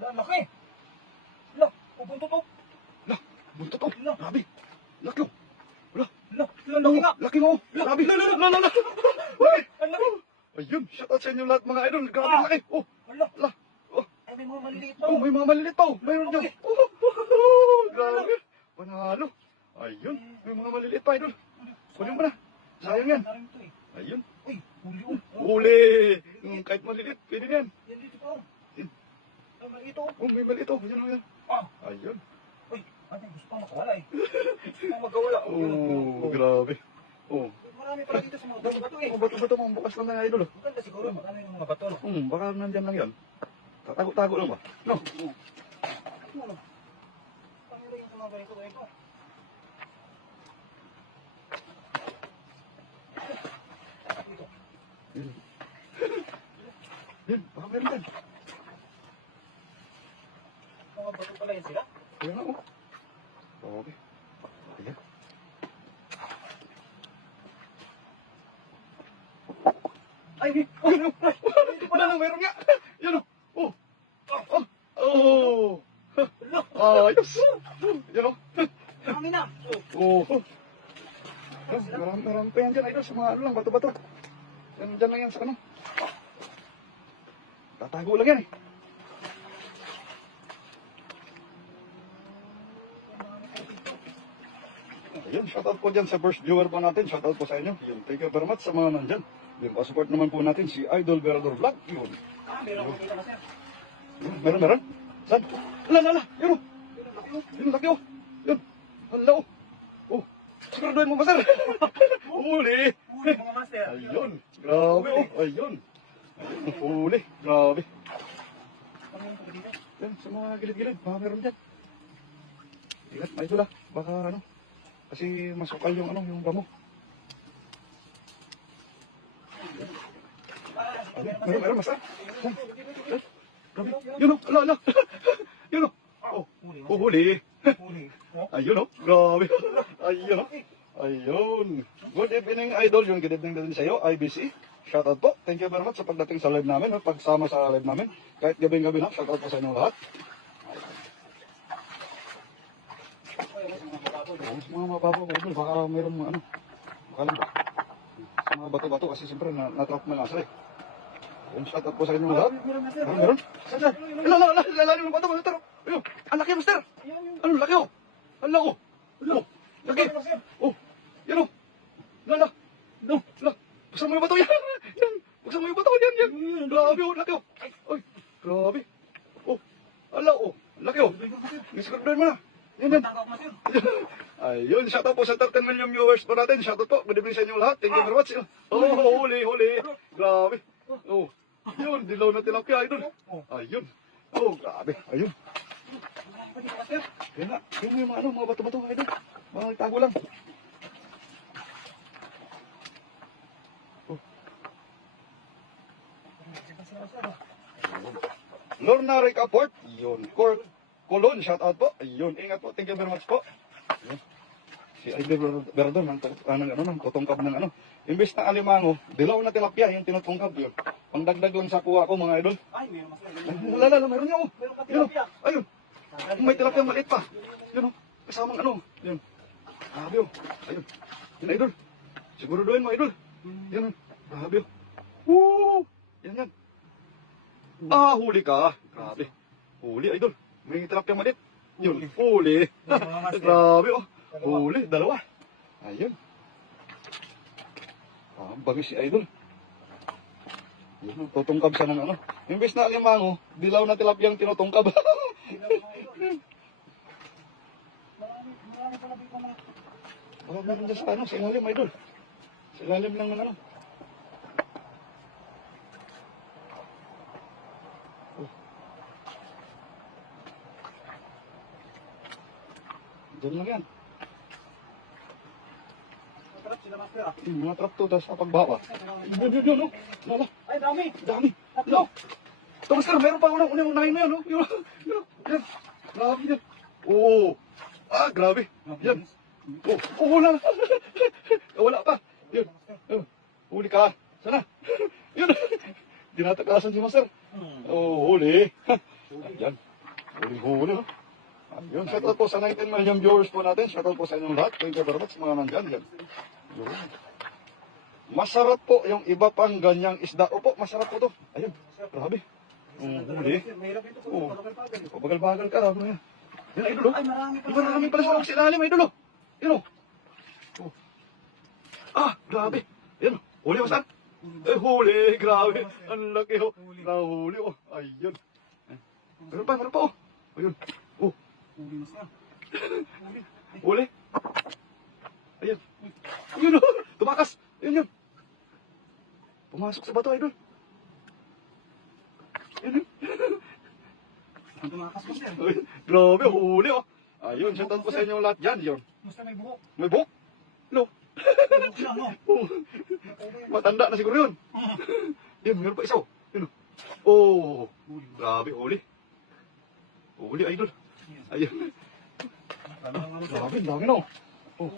Laki. Wala, buntot oh. Wala, buntot oh. Grabe. Laki oh. Wala. Laki nga. Laki mo. Grabe. Wala. Ang laki. Ayun, shout out sa inyo lahat mga idol. Grabe laki. Oh, Wala. oh. Ay, may mga maliliit pa. Oh, may mga maliliit pa oh. Mayroon dyan. Oh, grabe. Panalo. Ayun, may mga maliliit pa idol. Kunin mo na. Sayang yan. Narin ito eh. Ayun. Uy, huli oh. Huli. Kahit maliliit, pwede yan. Yan dito pa oh. Ang maliit oh. Oh, may maliit oh. Ayun. Ayun. Uy, ate, gusto pang makawala eh. Gusto pang magkawala. Oh, grabe. Oh. Marami pala dito sa mga bato-bato eh. Oh, bato-bato mga bukas lang na idol. Maganda siguro, marami yung mga bato. No? Baka nandyan lang yan. Tatago-tago lang ba? No. Ano? Pangiro yung sa mga ganito ko ito. Dito. Yan, baka meron dyan. Mga bato pala yan sila. Ayan na, oh. Okay. Ayan. Ay, Wala na, meron nga. Yan, oh. Oh. Ayos. Yan, oh. marami na. Oh. Marami pa yan dyan, idol. Sa mga ano lang, bato-bato. Yan, dyan lang yan sa ano. Tatago lang yan, eh. Ayun, shoutout po dyan sa first viewer po natin. Shoutout po sa inyo. Yun, thank you very much sa mga nandyan. Yun, pa-support naman po natin si Idol Verador Vlog. Yun. Meron ko dito kasi. Meron. Saan? Ala. Yun, oh. Yun, laki, oh. Yun. Hala, oh. Oh. Siguraduhin mo ba, sir? Huli. Huli mga master. Ayun. Grabe, oh. Ayun. Huli. Grabe. Panginoon ko ba dito? Yan, sa mga gilid-gilid. Baka meron dyan. Ingat, idol, ah. Baka ano. Kasi masukal yung ano, yung bamo. Meron, basta. Grabe. Yun, oh. Ala. Yun, oh. Oh, huli. Huli. Ayun, oh. Grabe. Ayun. Good evening, idol. Yun, good evening din sa iyo, IBC. Shoutout po. Thank you very much sa pagdating sa live namin, pagsama sa live namin. Kahit gabing-gabi na, shoutout po sa inyo lahat. Mga mababaw, idol. Baka mayroong ano. Baka lang ba? Sa mga bato-bato kasi siyempre natrap mo lang sila eh. Yun, shoutout po sa inyo lahat. Meron? Saan? Lalalim ng bato, master. Ayun, ang laki, master. Ano, laki oh. Ang laki oh. Oh, laki. Oh, yan oh. Lala. Buksan mo yung bato yan. Yan. Buksan mo yung bato yan. Grabe oh, laki oh. Ay, grabe. Oh, ala oh. Laki oh. Niscordan mo na. Yan. Ayun, shoutout po sa 13 million viewers po natin. Shoutout po. Good evening sa inyo lahat. Thank you very much. Oh, huli. Grabe. Oh, yun. Dilaw na tilapia, idol. Ayun. Oh, grabe. Ayun. Yan na. Yung mga ano, mga bato-bato, idol. Mga tago lang. Oh. Lorna Rica Port. Yun. Colon, shout out po. Ayun, ingat po. Thank you very much po. Ayun. Si Idol Verador ng tutungkab ng ano. Imbes na alimango, dilaw na tilapia yung tinutungkab yun. Pangdagdag lang sa kuha ko mga idol. Ay, meron mas. Lala, meron niya oh. Meron ka Yun, tilapia. ayun. May tilapia maliit pa. Yun oh. Kasamang ano. Yun. Grabe oh. Ayun. Yun idol. Siguro doon mo idol. Yun oh. Grabe oh. Woo! Yan. Huli ka. Grabe. Huli idol. May tilapia maliit. Yun, huli. Grabe oh. Huli, dalawa. Ayun. Bagay si idol. Yun, tutungkab siya ng ano. Imbes na alimango, dilaw na tilapiyang tinutungkab. Baka meron dyan sa ano, sa ilalim idol. Sa ilalim lang ng ano. Diyan lang yan. Trap sila master ah. Mga trap to, tapos kapagbawa. Yun, no? Lala. Ay, dami. Dami. Tatlo. Ito, master, meron pa ako ng unahin mo yan, no? Yun. Yan. Grabe yan. Oo. Grabe. Yan. Wala. Wala pa. Yun. Huli ka. Sana. Yun. Dinatakasan si master. Huli. Yan. shoutout po sa 19 million viewers po natin. Shoutout po sa inyong lahat. Thank you very much mga nandyan. Yan. Yun. Masarap po yung iba pang ganyang isda. Opo, masarap po to. Ayun, grabe. Huli. Mahirap ito kung Oo. bagal-bagal. Bagal-bagal ka raw. Yan, idol. Ay, marami pa. Marami pala sa ilalim, idol. Yun o. Oh. Ah, grabe. Yan o. Huli mo saan? Eh, huli. Grabe. Ang laki o. Nahuli o. Ayun. Meron pa o. Ayun. Oh, Huli na siya. Huli. huli. Ayun. Yun o. Tumakas. Yun. Pumasok sa bato, idol. Yun. Ang tumakas mo siya. Ay, grabe, huli o. Ayun, shoutout po sa inyong lahat dyan. Yun. Musta may buhok? May buhok. No. Buhok lang, no? Oh. Matanda na siguro yun. Yun, meron pa isa o. Yun o. Oh. Grabe, huli. Huli, idol. Ayun. Ano, Grabe, ang dami no. Oh.